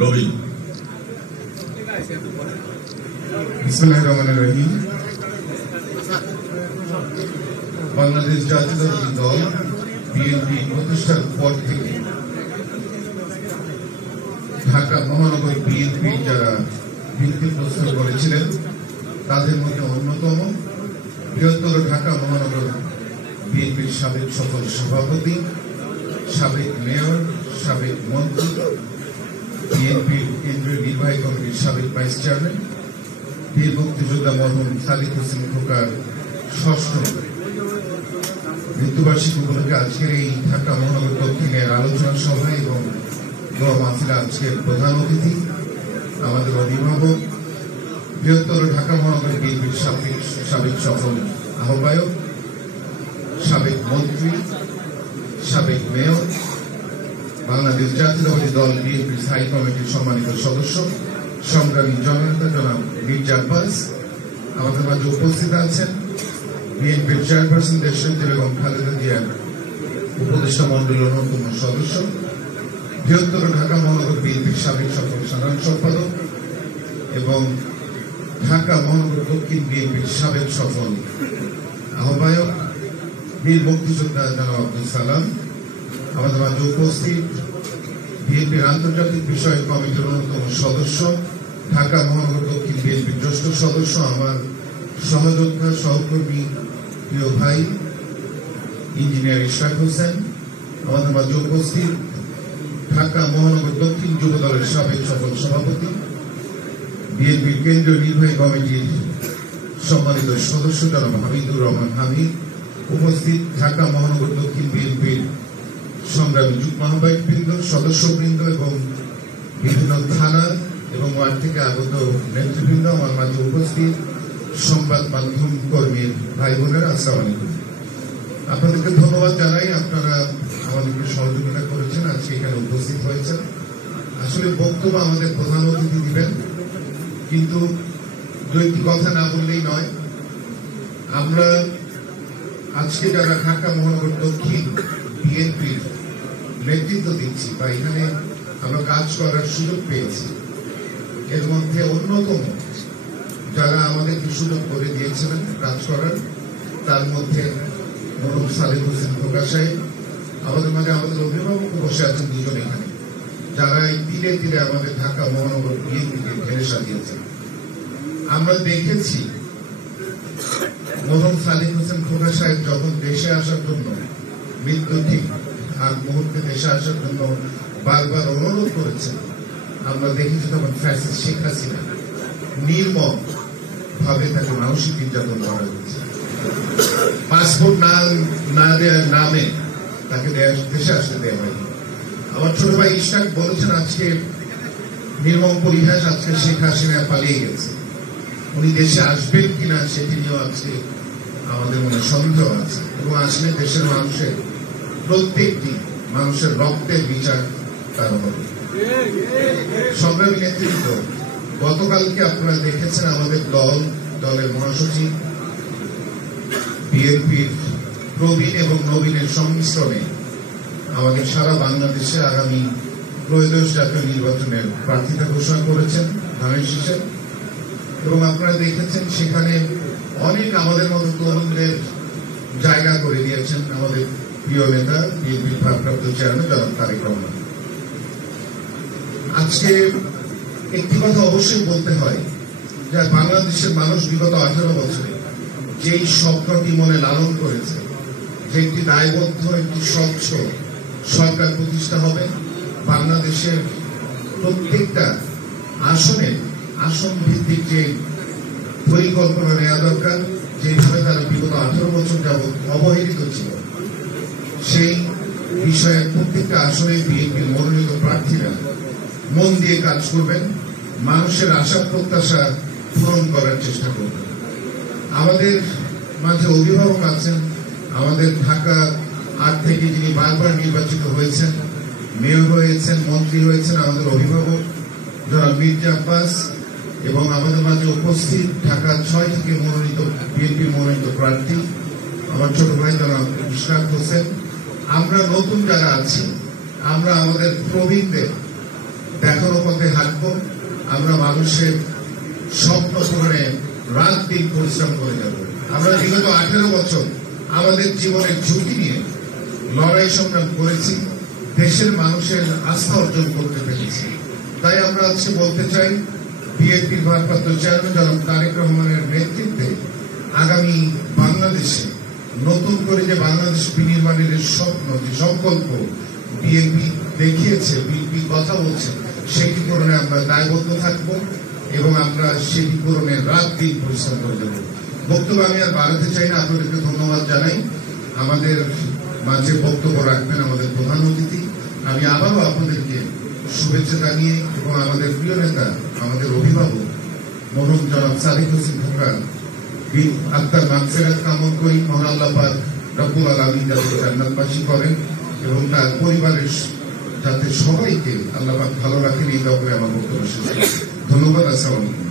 রবি। বিসমিল্লাহির রহমানির রহিম। বাংলাদেশ জাতীয়তাবাদী দল বিএনপি প্রতিষ্ঠার পর থেকে ঢাকা মহানগর বিএনপি যারা ভিত্তিপ্রস্তর করেছিলেন তাদের মধ্যে অন্যতম বৃহত্তর ঢাকা মহানগর বিএনপির সাবেক সফল সভাপতি, সাবেক মেয়র, সাবেক মন্ত্রী, বিএনপির কেন্দ্রীয় নির্বাহী কমিটির সাবেক ভাইস চেয়ারম্যান, বীর মুক্তিযোদ্ধা মরহুম সাদিক হোসেন খোকার ষষ্ঠ মৃত্যুবার্ষিকী উপলক্ষে আজকের এই ঢাকা মহানগর দক্ষিণের আলোচনা সভা এবং দোয়া মাহফিলে আজকের প্রধান অতিথি আমাদের অভিভাবক, বৃহত্তর ঢাকা মহানগর বিএনপির সাবেক সফল আহ্বায়ক, সাবেক মন্ত্রী, সাবেক মেয়র, বাংলাদেশ জাতীয়তাবাদী দল বিএনপির স্থায়ী কমিটির সম্মানিত সদস্য, সংগ্রামী জননেতা জনাব মির্জা আব্বাস, আমাদের মাঝে উপস্থিত আছেন বিএনপির চেয়ারপারসন দেশনেত্রী বেগম খালেদা জিয়ার উপদেষ্টা মন্ডলীর অন্যতম সদস্য, বৃহত্তর ঢাকা মহানগর বিএনপির সাবেক সফল সাধারণ সম্পাদক এবং ঢাকা মহানগর দক্ষিণ বিএনপির সাবেক সফল আহ্বায়ক, বীর মুক্তিযোদ্ধা জনাব আব্দুল সালাম, আমাদের মাঝে উপস্থিত বিএনপির আন্তর্জাতিক বিষয়ক কমিটির অন্যতম সদস্য, ঢাকা মহানগর দক্ষিণ বিএনপির জ্যেষ্ঠ সদস্য, আমার সহযোদ্ধা সহকর্মী প্রিয় ভাই ইঞ্জিনিয়ার ইশরাক হোসেন, আমাদের মাঝে উপস্থিত ঢাকা মহানগর দক্ষিণ যুব দলের সাবেক সফল সভাপতি, বিএনপির কেন্দ্রীয় নির্বাহী কমিটির সম্মানিত সদস্য জনাব হামিদুর রহমান হামিদ, উপস্থিত ঢাকা মহানগর দক্ষিণ বিএনপির সংগ্রামী যুগ্ম আহ্বায়কবৃন্দ, সদস্যবৃন্দ এবং বিভিন্ন থানা এবং ওয়ার্ড থেকে আগত নেতৃবৃন্দ, আমার মাঝে উপস্থিত সংবাদ মাধ্যম কর্মীর ভাই বোনেরা, আসসালামু আলাইকুম। আপনাদেরকে ধন্যবাদ জানাই, আপনারা আমাদেরকে সহযোগিতা করেছেন, আজকে এখানে উপস্থিত হয়েছেন। আসলে বক্তব্য আমাদের প্রধান অতিথি দিবেন, কিন্তু দু একটি কথা না বললেই নয়। আমরা আজকে যারা ঢাকা মহানগর দক্ষিণ বিএনপির নেতৃত্ব দিচ্ছি বা এখানে আমরা কাজ করার সুযোগ পেয়েছি, এর মধ্যে অন্যতম যারা আমাদেরকে সুযোগ করে দিয়েছিলেন কাজ করার, তার মধ্যে মরহুম সাদিক হোসেন খোকার সাহেব, আমাদের মাঝে আমাদের অভিভাবক বসে আছেন দুজন এখানে, যারা এই ধীরে ধীরে আমাদের ঢাকা মহানগর বিএনপিকে ঢেলে সাজিয়েছেন। আমরা দেখেছি মরহুম সাদিক হোসেন খোকার সাহেব যখন দেশে আসার জন্য মৃত্যু ঠিক আর মুহূর্তে দেশে আসার জন্য বারবার অনুরোধ করেছেন, আমরা দেখেছি তখন ফ্যাসিস্ট শেখ হাসিনা নির্মম ভাবে তাকে মানসিক নির্যাতন করা হয়েছে। পাসপোর্ট না দেওয়ার নামে তাকে দেশে আসতে দেওয়া হয়নি। আমার ছোট ভাই ইশরাক বলেছেন আজকে নির্মম পরিহাস, আজকে শেখ হাসিনা পালিয়ে গেছে, উনি দেশে আসবেন কিনা সেটি নিয়েও আজকে আমাদের মনে সন্দেহ আছে, এবং আসলে দেশের মানুষের প্রত্যেকটি মানুষের রক্তের বিচার তার হবে। সংগ্রামী নেতৃত্ব, গতকালকে আপনারা দেখেছেন আমাদের দলের মহাসচিব বিএনপির প্রবীণ এবং নবীনের সংমিশ্রণে আমাদের সারা বাংলাদেশে আগামী ত্রয়োদশ জাতীয় নির্বাচনের প্রার্থিতা ঘোষণা করেছেন ধানের শীষে, এবং আপনারা দেখেছেন সেখানে অনেক আমাদের মতো তরুণদের জায়গা করে দিয়েছেন আমাদের প্রিয় নেতা বিএনপির ভারপ্রাপ্ত চেয়ারম্যান জনাব তারেক রহমান। আজকে একটি কথা অবশ্যই বলতে হয় যে বাংলাদেশের মানুষ বিগত 18 বছরে যেই স্বপ্নটি মনে লালন করেছে যে একটি দায়বদ্ধ, একটি স্বচ্ছ সরকার প্রতিষ্ঠা হবে, বাংলাদেশের প্রত্যেকটা আসন ভিত্তিক যে পরিকল্পনা নেওয়া দরকার, যেভাবে তারা বিগত 18 বছর যাবৎ অবহেলিত ছিল, সেই বিষয়ে প্রত্যেকটা আসনে বিএনপির মনোনীত প্রার্থীরা মন দিয়ে কাজ করবেন, মানুষের আশা প্রত্যাশা পূরণ করার চেষ্টা করবেন। আমাদের মাঝে অভিভাবক আছেন, আমাদের ঢাকা 8 থেকে যিনি বারবার নির্বাচিত হয়েছেন, মেয়র হয়েছেন, মন্ত্রী হয়েছেন, আমাদের অভিভাবক জনাব মির্জা আব্বাস, এবং আমাদের মাঝে উপস্থিত ঢাকা 6 থেকে বিএনপির মনোনীত প্রার্থী আমার ছোট ভাই জনাব ইশরাক হোসেন। আমরা নতুন যারা আছি, আমরা আমাদের প্রবীণদের দেখানো পথে থাকবো। আমরা মানুষের স্বপ্ন পূরণে রাত দিন পরিশ্রম করে যাব। আমরা বিগত 18 বছর আমাদের জীবনের ঝুঁকি নিয়ে লড়াই সংগ্রাম করেছি, দেশের মানুষের আস্থা অর্জন করতে পেরেছি। তাই আমরা আজকে বলতে চাই, বিএনপির ভারপ্রাপ্ত চেয়ারম্যান জনাব তারেক রহমানের নেতৃত্বে আগামী বাংলাদেশে নতুন করে যে বাংলাদেশ বিনির্মাণের স্বপ্ন, যে সংকল্প বিএনপি দেখিয়েছে, বিএনপি কথা বলছে, সেটি পূরণে আমরা দায়বদ্ধ থাকব এবং আমরা সেটি পূরণে রাত দিন পরিশ্রম করে দেব। বক্তব্য আমি আর বাড়াতে চাই না, আপনাদেরকে ধন্যবাদ জানাই। আমাদের মাঝে বক্তব্য রাখবেন আমাদের প্রধান অতিথি। আমি আবারও আপনাদেরকে শুভেচ্ছা জানিয়ে এবং আমাদের প্রিয় নেতা, আমাদের অভিভাবক মরহুম জনাব সাদিক হোসেন খোকন আত্মার মাগফিরাত কামনা করি। মহান আল্লাহ পাক রব্বুল আলামিন যাতে জান্নাতবাসী করেন এবং তার পরিবারের যাতে সবাইকে আল্লাহ পাক ভালো রাখেন, এই ব্যাপারে আমার বক্তব্য শেষ। ধন্যবাদ। আসসালামু আলাইকুম।